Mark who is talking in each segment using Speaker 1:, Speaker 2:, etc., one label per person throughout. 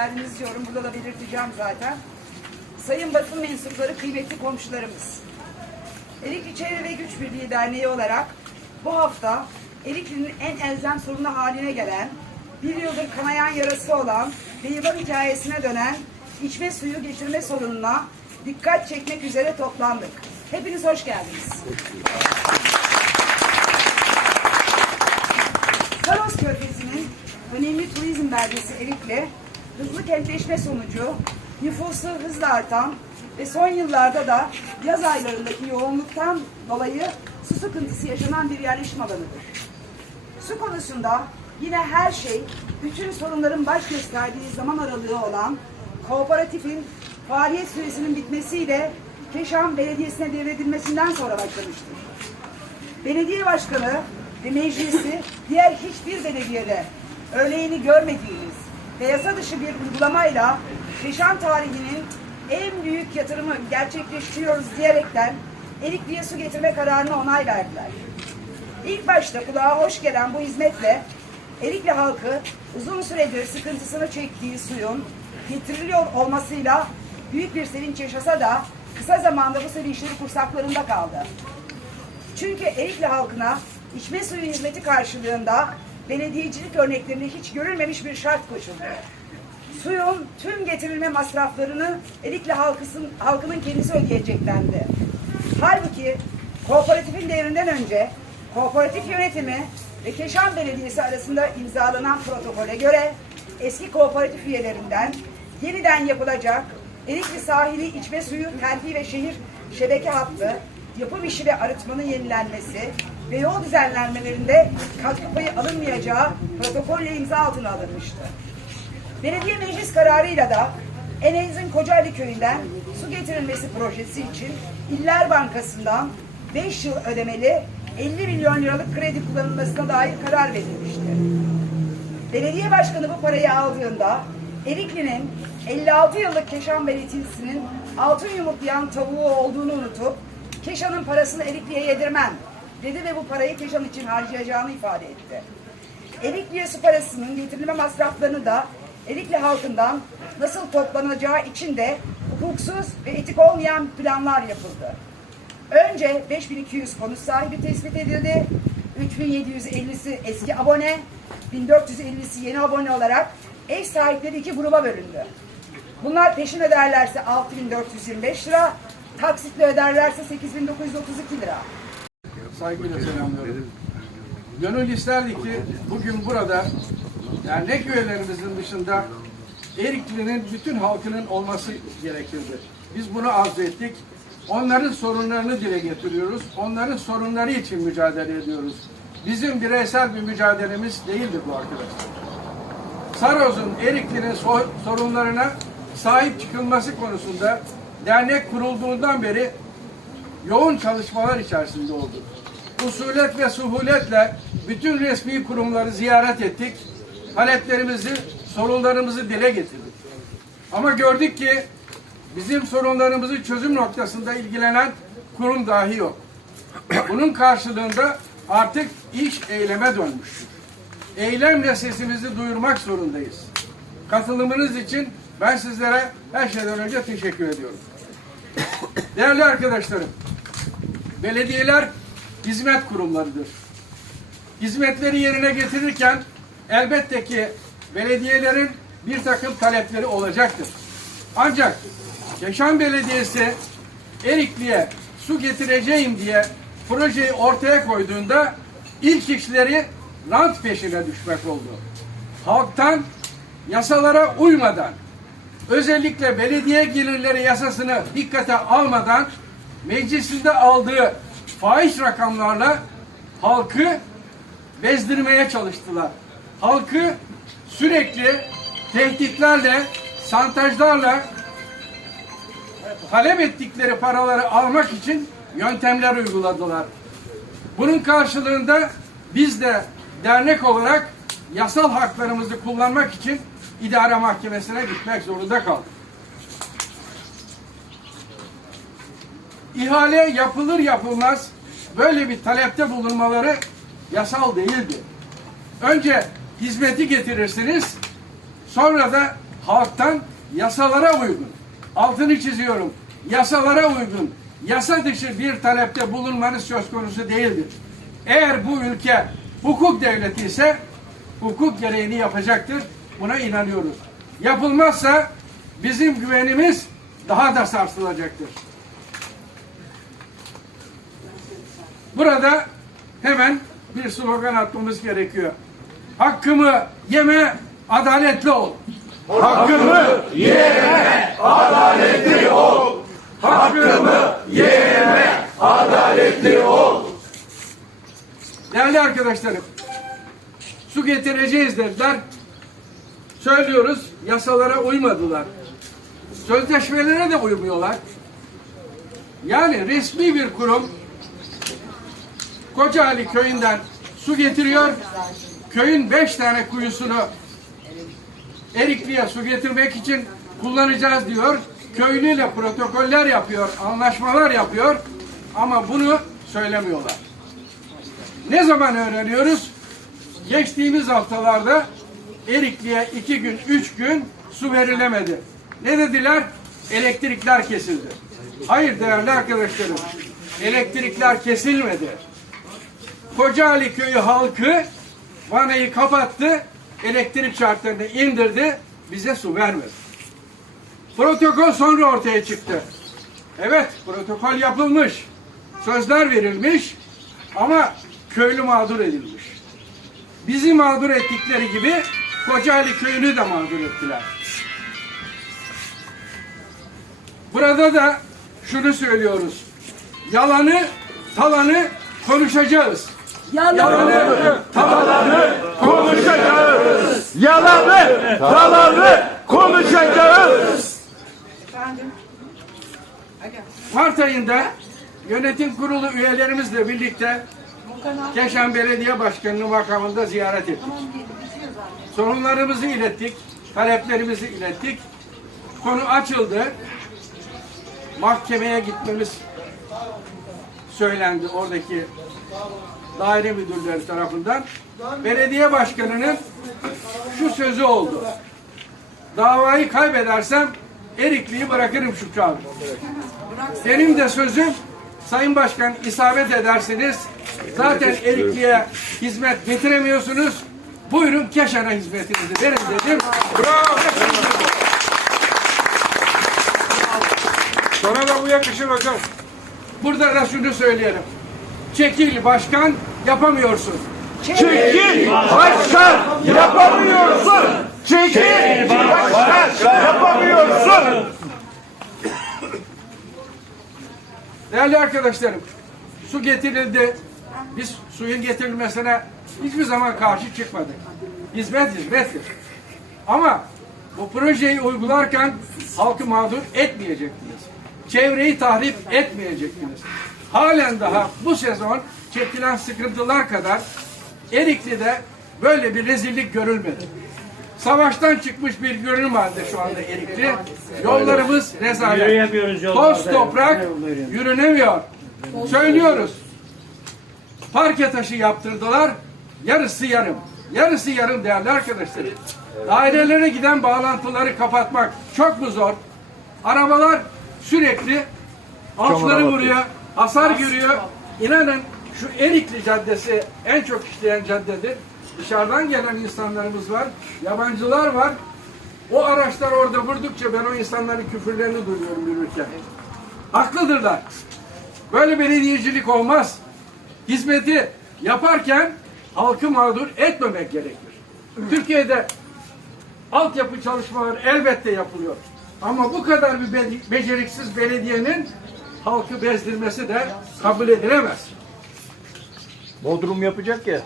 Speaker 1: geldiniz diyorum. Burada da belirteceğim zaten. Sayın basın mensupları, kıymetli komşularımız. Erikli Çevre ve Güç Birliği Derneği olarak bu hafta Erikli'nin en elzem sorunu haline gelen, bir yıldır kanayan yarası olan ve yılan hikayesine dönen içme suyu getirme sorununa dikkat çekmek üzere toplandık. Hepiniz hoş geldiniz. Saros Körfezi'nin önemli turizm beldesi Erikli, hızlı kentleşme sonucu nüfusu hızla artan ve son yıllarda da yaz aylarındaki yoğunluktan dolayı su sıkıntısı yaşanan bir yerleşim alanıdır. Su konusunda yine her şey bütün sorunların baş gösterdiği zaman aralığı olan kooperatifin faaliyet süresinin bitmesiyle Keşan Belediyesi'ne devredilmesinden sonra başlamıştır. Belediye başkanı ve meclisi diğer hiçbir belediyede örneğini görmediğimiz ve yasa dışı bir uygulamayla Keşan tarihinin en büyük yatırımı gerçekleştiriyoruz diyerekten Erikli'ye su getirme kararına onay verdiler. İlk başta kulağa hoş gelen bu hizmetle Erikli halkı uzun süredir sıkıntısını çektiği suyun getiriliyor olmasıyla büyük bir sevinç yaşasa da kısa zamanda bu sevinçleri kursaklarında kaldı. Çünkü Erikli halkına içme suyu hizmeti karşılığında belediyecilik örneklerinde hiç görülmemiş bir şart koşuldu. Suyun tüm getirilme masraflarını Erikli halkısın, halkının kendisi ödeyeceklendi. Halbuki kooperatifin devrinden önce kooperatif yönetimi ve Keşan Belediyesi arasında imzalanan protokole göre eski kooperatif üyelerinden yeniden yapılacak Erikli sahili içme suyu terfi ve şehir şebeke hattı, yapım işi ve arıtmanın yenilenmesi ve yol düzenlenmelerinde katkı payı alınmayacağı protokolle imza altına alınmıştı. Belediye meclis kararıyla da Enez'in Kocaeli köyünden su getirilmesi projesi için İller Bankası'ndan 5 yıl ödemeli 50 milyon liralık kredi kullanılmasına dair karar verilmişti. Belediye başkanı bu parayı aldığında Erikli'nin 56 yıllık Keşan Belediyesi'nin altın yumurtlayan tavuğu olduğunu unutup Keşan'ın parasını Erikli'ye yedirmem dedi ve bu parayı Keşan için harcayacağını ifade etti. Erikli'ye su parasının getirilme masraflarını da Erikli halkından nasıl toplanacağı için de hukuksuz ve etik olmayan planlar yapıldı. Önce 5200 konut sahibi tespit edildi. 3750'si eski abone, 1450'si yeni abone olarak ev sahipleri iki gruba bölündü. Bunlar peşin öderlerse 6425 lira, taksitle öderlerse 8932 lira.
Speaker 2: Saygıyla selamlıyorum. Gönül isterdi ki bugün burada dernek üyelerimizin dışında Erikli'nin bütün halkının olması gerekirdi. Biz bunu arzu ettik. Onların sorunlarını dile getiriyoruz. Onların sorunları için mücadele ediyoruz. Bizim bireysel bir mücadelemiz değildir bu arkadaşlar. Saroz'un Erikli'nin so- sorunlarına sahip çıkılması konusunda dernek kurulduğundan beri yoğun çalışmalar içerisinde olduk. Usulet ve suhuletle bütün resmi kurumları ziyaret ettik. Taleplerimizi, sorunlarımızı dile getirdik. Ama gördük ki bizim sorunlarımızı çözüm noktasında ilgilenen kurum dahi yok. Bunun karşılığında artık iş eyleme dönmüştür. Eylemle sesimizi duyurmak zorundayız. Katılımınız için ben sizlere her şeyden önce teşekkür ediyorum. Değerli arkadaşlarım, belediyeler hizmet kurumlarıdır. Hizmetleri yerine getirirken elbette ki belediyelerin bir takım talepleri olacaktır. Ancak Keşan Belediyesi Erikli'ye su getireceğim diye projeyi ortaya koyduğunda ilk işleri rant peşine düşmek oldu. Halktan yasalara uymadan özellikle belediye gelirleri yasasını dikkate almadan meclisinde aldığı fahiş rakamlarla halkı bezdirmeye çalıştılar. Halkı sürekli tehditlerle, santajlarla talep ettikleri paraları almak için yöntemler uyguladılar. Bunun karşılığında biz de dernek olarak yasal haklarımızı kullanmak için idare mahkemesine gitmek zorunda kaldık. İhale yapılır yapılmaz böyle bir talepte bulunmaları yasal değildi. Önce hizmeti getirirsiniz, sonra da halktan yasalara uygun. Altını çiziyorum. Yasalara uygun. Yasa dışı bir talepte bulunmanız söz konusu değildir. Eğer bu ülke hukuk devleti ise hukuk gereğini yapacaktır. Buna inanıyoruz. Yapılmazsa bizim güvenimiz daha da sarsılacaktır. Burada hemen bir slogan atmamız gerekiyor. Hakkımı yeme, adaletli ol.
Speaker 3: Hakkımı yeme, adaletli ol. Hakkımı yeme, adaletli ol.
Speaker 2: Değerli arkadaşlarım, su getireceğiz dediler. Söylüyoruz, yasalara uymadılar. Sözleşmelere de uymuyorlar. Yani resmi bir kurum Kocaeli köyünden su getiriyor. Köyün beş tane kuyusunu Erikli'ye su getirmek için kullanacağız diyor. Köylüyle protokoller yapıyor, anlaşmalar yapıyor. Ama bunu söylemiyorlar. Ne zaman öğreniyoruz? Geçtiğimiz haftalarda Erikli'ye iki gün, üç gün su verilemedi. Ne dediler? Elektrikler kesildi. Hayır değerli arkadaşlarım, elektrikler kesilmedi. Kocaeli köyü halkı vanayı kapattı, elektrik şartlarını indirdi, bize su vermedi. Protokol sonra ortaya çıktı. Evet, protokol yapılmış, sözler verilmiş ama köylü mağdur edilmiş. Bizi mağdur ettikleri gibi Kocaeli köyünü de mağdur ettiler. Burada da şunu söylüyoruz. Yalanı, talanı konuşacağız. Yalanı, talanı
Speaker 3: Konuşacağız. Yalanı, talanı konuşacağız.
Speaker 1: Efendim.
Speaker 2: Mart ayında yönetim kurulu üyelerimizle birlikte. Keşan Belediye Başkanı'nın makamında ziyaret ettik. Sorunlarımızı ilettik, taleplerimizi ilettik. Konu açıldı. Mahkemeye gitmemiz söylendi oradaki daire müdürleri tarafından. Belediye başkanının şu sözü oldu. Davayı kaybedersem Erikli'yi bırakırım Şükrü abi. Benim de sözüm Sayın Başkan isabet edersiniz. Zaten Erikli'ye hizmet getiremiyorsunuz. Buyurun Keşan'a hizmetinizi verin dedim.
Speaker 3: Sana da bu yakışır hocam.
Speaker 2: Burada da şunu söyleyelim. Çekil başkan yapamıyorsun.
Speaker 3: Çekil başkan yapamıyorsun. Çekil başkan yapamıyorsun.
Speaker 2: Değerli arkadaşlarım, su getirildi. Biz suyun getirilmesine hiçbir zaman karşı çıkmadık. Hizmet hizmettir. Ama bu projeyi uygularken halkı mağdur etmeyecektiniz. Çevreyi tahrip etmeyecektiniz. Halen daha bu sezon çekilen sıkıntılar kadar Erikli'de böyle bir rezillik görülmedi. Savaştan çıkmış bir görünüm halde şu anda Erikli. Yollarımız rezalet. Toz toprak yürünemiyor. Söylüyoruz. Parke taşı yaptırdılar. Yarısı yarım. Yarısı yarım değerli arkadaşlar. Dairelere giden bağlantıları kapatmak çok mu zor? Arabalar sürekli altları vuruyor, hasar görüyor. İnanın şu Erikli Caddesi en çok işleyen caddedir. Dışarıdan gelen insanlarımız var, yabancılar var. O araçlar orada vurdukça ben o insanların küfürlerini duyuyorum yürürken. Haklıdırlar. Böyle belediyecilik olmaz. Hizmeti yaparken halkı mağdur etmemek gerekir. Türkiye'de altyapı çalışmaları elbette yapılıyor. Ama bu kadar bir be- beceriksiz belediyenin halkı bezdirmesi de kabul edilemez.
Speaker 4: Bodrum yapacak ya.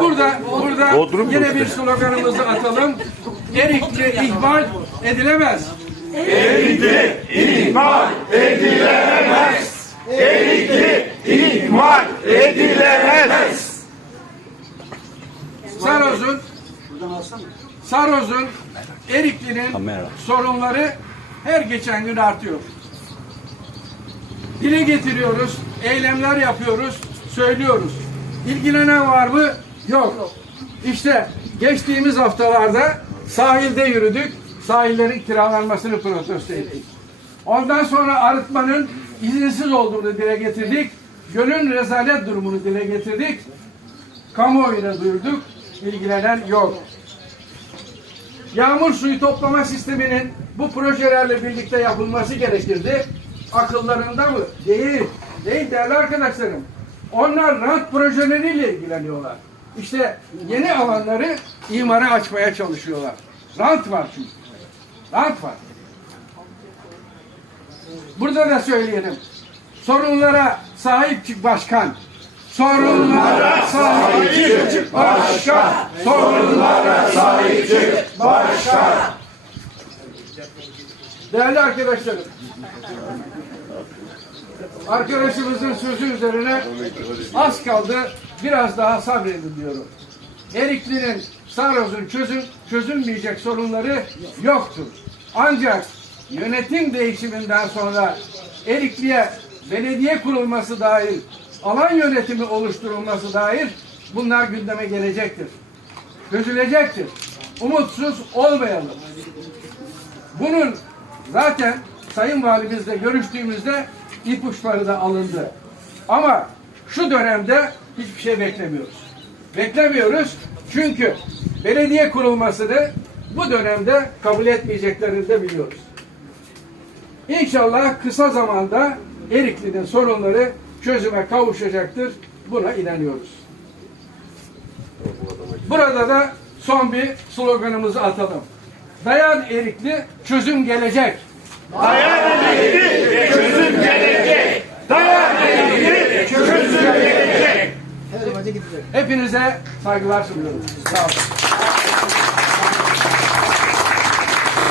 Speaker 2: Burada burada
Speaker 3: Bodrum
Speaker 2: yine bir sloganımızı atalım. Erikli ihmal edilemez.
Speaker 3: İhmal edilemez. Erikli ihmal edilemez.
Speaker 2: Saroz'un Saroz'un Erikli'nin sorunları her geçen gün artıyor. Dile getiriyoruz, eylemler yapıyoruz, söylüyoruz. İlgilenen var mı? Yok. İşte geçtiğimiz haftalarda sahilde yürüdük. Sahillerin kiralanmasını protesto ettik. Ondan sonra arıtmanın izinsiz olduğunu dile getirdik. Gölün rezalet durumunu dile getirdik. Kamuoyuna duyurduk. İlgilenen yok. Yağmur suyu toplama sisteminin bu projelerle birlikte yapılması gerekirdi. Akıllarında mı? Değil. Değil değerli arkadaşlarım. Onlar rant projeleriyle ilgileniyorlar. İşte yeni alanları imara açmaya çalışıyorlar. Rant var çünkü. Rant var. Burada da söyleyelim. Sorunlara sahip çık başkan. Sorunlara sahip çık başkan. Sorunlara sahip çık başkan. Değerli arkadaşlarım. Arkadaşımızın sözü üzerine az kaldı. Biraz daha sabredin diyorum. Erikli'nin, Saroz'un çözüm, çözülmeyecek sorunları yoktur. Ancak yönetim değişiminden sonra Erikli'ye belediye kurulması dahil, alan yönetimi oluşturulması dahil bunlar gündeme gelecektir. Çözülecektir. Umutsuz olmayalım. Bunun zaten Sayın Valimizle görüştüğümüzde ipuçları da alındı. Ama şu dönemde hiçbir şey beklemiyoruz. Beklemiyoruz çünkü belediye kurulmasını bu dönemde kabul etmeyeceklerini de biliyoruz. İnşallah kısa zamanda Erikli'nin sorunları çözüme kavuşacaktır. Buna inanıyoruz. Burada da son bir sloganımızı atalım. Dayan Erikli, çözüm gelecek.
Speaker 3: Dayan Erikli, çözüm gelecek. Dayan Erikli, çözüm gelecek.
Speaker 2: Hepinize saygılar sunuyorum. Sağ olun.